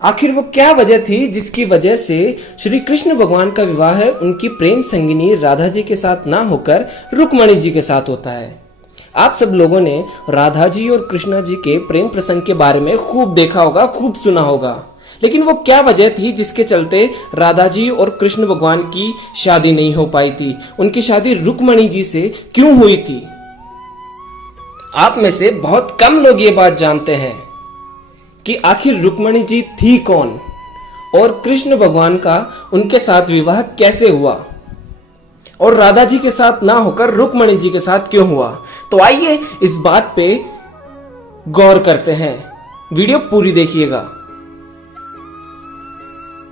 आखिर वो क्या वजह थी जिसकी वजह से श्री कृष्ण भगवान का विवाह उनकी प्रेम संगिनी राधा जी के साथ ना होकर रुक्मणी जी के साथ होता है। आप सब लोगों ने राधा जी और कृष्णा जी के प्रेम प्रसंग के बारे में खूब देखा होगा, खूब सुना होगा, लेकिन वो क्या वजह थी जिसके चलते राधा जी और कृष्ण भगवान की शादी नहीं हो पाई थी? उनकी शादी रुक्मणी जी से क्यों हुई थी? आप में से बहुत कम लोग ये बात जानते हैं कि आखिर रुक्मणी जी थी कौन और कृष्ण भगवान का उनके साथ विवाह कैसे हुआ और राधा जी के साथ ना होकर रुक्मणी जी के साथ क्यों हुआ। तो आइए इस बात पे गौर करते हैं, वीडियो पूरी देखिएगा।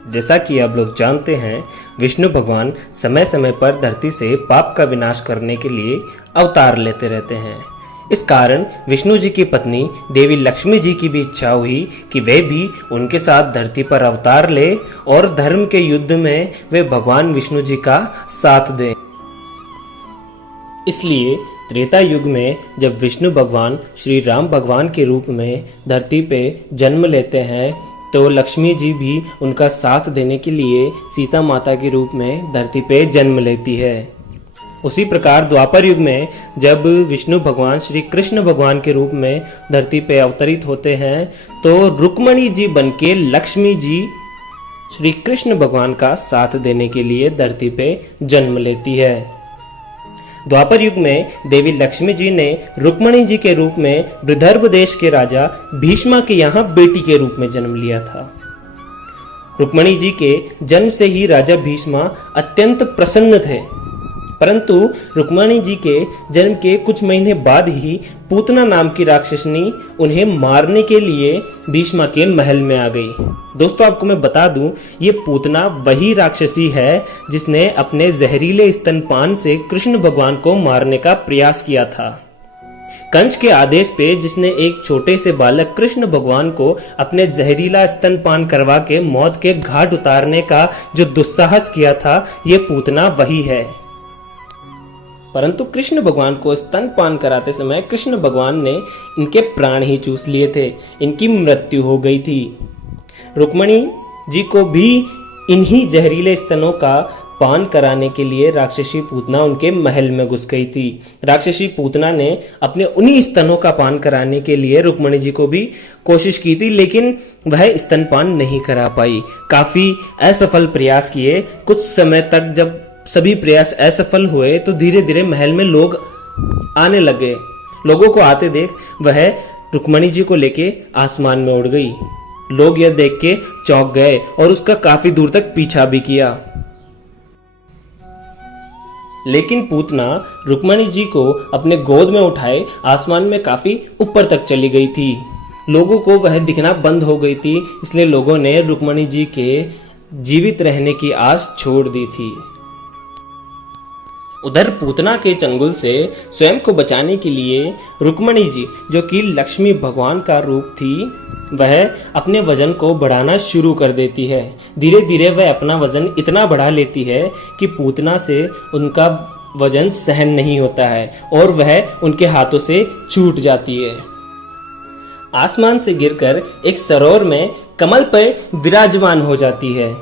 जैसा कि आप लोग जानते हैं, विष्णु भगवान समय समय पर धरती से पाप का विनाश करने के लिए अवतार लेते रहते हैं। इस कारण विष्णु जी की पत्नी देवी लक्ष्मी जी की भी इच्छा हुई कि वे भी उनके साथ धरती पर अवतार ले और धर्म के युद्ध में वे भगवान विष्णु जी का साथ दें। इसलिए त्रेता युग में जब विष्णु भगवान श्री राम भगवान के रूप में धरती पे जन्म लेते हैं तो लक्ष्मी जी भी उनका साथ देने के लिए सीता माता के रूप में धरती पे जन्म लेती है। उसी प्रकार द्वापर युग में जब विष्णु भगवान श्री कृष्ण भगवान के रूप में धरती पे अवतरित होते हैं तो रुक्मणी जी बनके लक्ष्मी जी श्री कृष्ण भगवान का साथ देने के लिए धरती पे जन्म लेती है। द्वापर युग में देवी लक्ष्मी जी ने रुक्मणी जी के रूप में विदर्भ देश के राजा भीष्मा के यहाँ बेटी के रूप में जन्म लिया था। रुक्मणी जी के जन्म से ही राजा भीष्मा अत्यंत प्रसन्न थे, परंतु रुक्मणी जी के जन्म के कुछ महीने बाद ही पूतना नाम की राक्षसनी उन्हें मारने के लिए भीष्मा के महल में आ गई। दोस्तों, आपको मैं बता दूं, ये पूतना वही राक्षसी है जिसने अपने जहरीले स्तनपान से कृष्ण भगवान को मारने का प्रयास किया था। कंस के आदेश पे जिसने एक छोटे से बालक कृष्ण भगवान को अपने जहरीला स्तनपान करवा के मौत के घाट उतारने का जो दुस्साहस किया था, ये पूतना वही है। परंतु कृष्ण भगवान को स्तनपान कराते समय कृष्ण भगवान ने इनके प्राण ही चूस लिए थे, इनकी मृत्यु हो गई थी। रुक्मणी जी को भी इन्हीं जहरीले स्तनों का पान कराने के लिए राक्षसी पूतना उनके महल में घुस गई थी। राक्षसी पूतना ने अपने उन्हीं स्तनों का पान कराने के लिए रुक्मणी जी को भी कोशिश की थी, लेकिन वह स्तनपान नहीं करा पाई। काफी असफल प्रयास किए। कुछ समय तक जब सभी प्रयास असफल हुए तो धीरे धीरे महल में लोग आने लगे। लोगों को आते देख वह रुक्मणी जी को लेके आसमान में उड़ गई। लोग यह देख के चौंक गए और उसका काफी दूर तक पीछा भी किया, लेकिन पूतना रुक्मणी जी को अपने गोद में उठाए आसमान में काफी ऊपर तक चली गई थी। लोगों को वह दिखना बंद हो गई थी, इसलिए लोगों ने रुक्मणी जी के जीवित रहने की आस छोड़ दी थी। उधर पूतना के चंगुल से स्वयं को बचाने के लिए रुक्मणी जी, जो कि लक्ष्मी भगवान का रूप थी, वह अपने वजन को बढ़ाना शुरू कर देती है। धीरे धीरे वह अपना वजन इतना बढ़ा लेती है कि पूतना से उनका वजन सहन नहीं होता है और वह उनके हाथों से छूट जाती है। आसमान से गिरकर एक सरोवर में कमल पर विराजमान हो जाती है।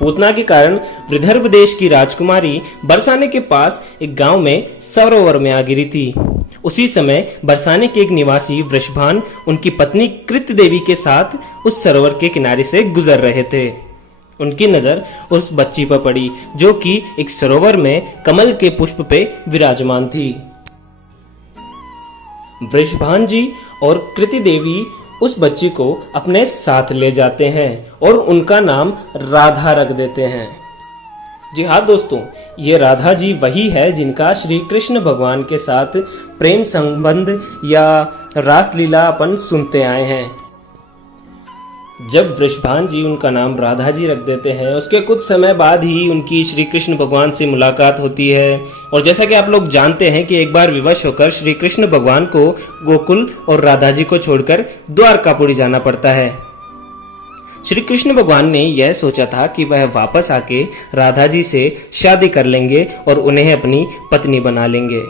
पूतना के कारण विदर्भ देश की राजकुमारी बरसाने के पास एक गांव में सरोवर में आ गिरी थी। उसी समय बरसाने के एक निवासी वृषभान उनकी पत्नी कृत देवी के साथ उस सरोवर के किनारे से गुजर रहे थे। उनकी नजर उस बच्ची पर पड़ी जो कि एक सरोवर में कमल के पुष्प पे विराजमान थी। वृषभान जी और कृति देवी उस बच्ची को अपने साथ ले जाते हैं और उनका नाम राधा रख देते हैं। जी हाँ दोस्तों, ये राधा जी वही है जिनका श्री कृष्ण भगवान के साथ प्रेम संबंध या रासलीला अपन सुनते आए हैं। जब वृषभान जी उनका नाम राधा जी रख देते हैं, उसके कुछ समय बाद ही उनकी श्री कृष्ण भगवान से मुलाकात होती है। और जैसा कि आप लोग जानते हैं कि एक बार विवश होकर श्री कृष्ण भगवान को गोकुल और राधा जी को छोड़कर द्वारकापुरी जाना पड़ता है। श्री कृष्ण भगवान ने यह सोचा था कि वह वापस आके राधा जी से शादी कर लेंगे और उन्हें अपनी पत्नी बना लेंगे,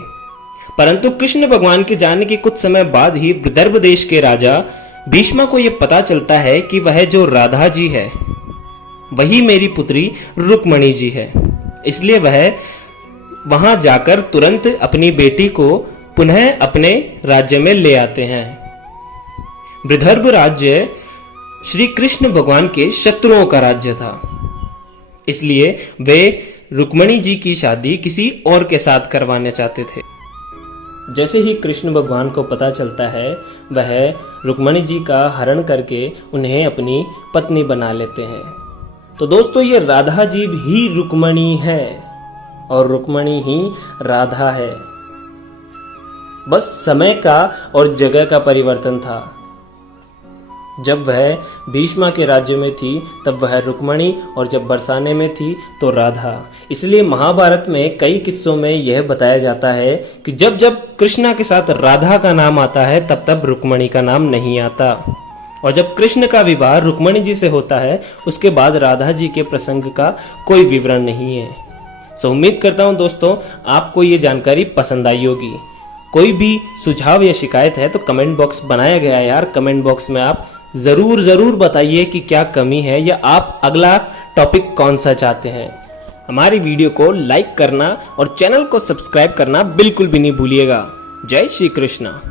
परंतु कृष्ण भगवान के जाने के कुछ समय बाद ही विदर्भ देश के राजा भीष्मा को यह पता चलता है कि वह जो राधा जी है वही मेरी पुत्री रुक्मणी जी है, इसलिए वह वहां जाकर तुरंत अपनी बेटी को पुनः अपने राज्य में ले आते हैं। विदर्भ राज्य श्री कृष्ण भगवान के शत्रुओं का राज्य था, इसलिए वे रुक्मणी जी की शादी किसी और के साथ करवाना चाहते थे। जैसे ही कृष्ण भगवान को पता चलता है, वह रुक्मणी जी का हरण करके उन्हें अपनी पत्नी बना लेते हैं। तो दोस्तों, ये राधा जी भी रुक्मणी है और रुक्मणी ही राधा है, बस समय का और जगह का परिवर्तन था। जब वह भीष्मा के राज्य में थी तब वह रुक्मणी, और जब बरसाने में थी तो राधा। इसलिए महाभारत में कई किस्सों में यह बताया जाता है कि जब जब कृष्णा के साथ राधा का नाम आता है तब तब रुक्मणी का नाम नहीं आता, और जब कृष्ण का विवाह रुक्मणी जी से होता है उसके बाद राधा जी के प्रसंग का कोई विवरण नहीं है। सो उम्मीद करता हूं दोस्तों आपको ये जानकारी पसंद आई होगी। कोई भी सुझाव या शिकायत है तो कमेंट बॉक्स बनाया गया है यार, कमेंट बॉक्स में आप जरूर बताइए कि क्या कमी है या आप अगला टॉपिक कौन सा चाहते हैं। हमारी वीडियो को लाइक करना और चैनल को सब्सक्राइब करना बिल्कुल भी नहीं भूलिएगा। जय श्री कृष्णा।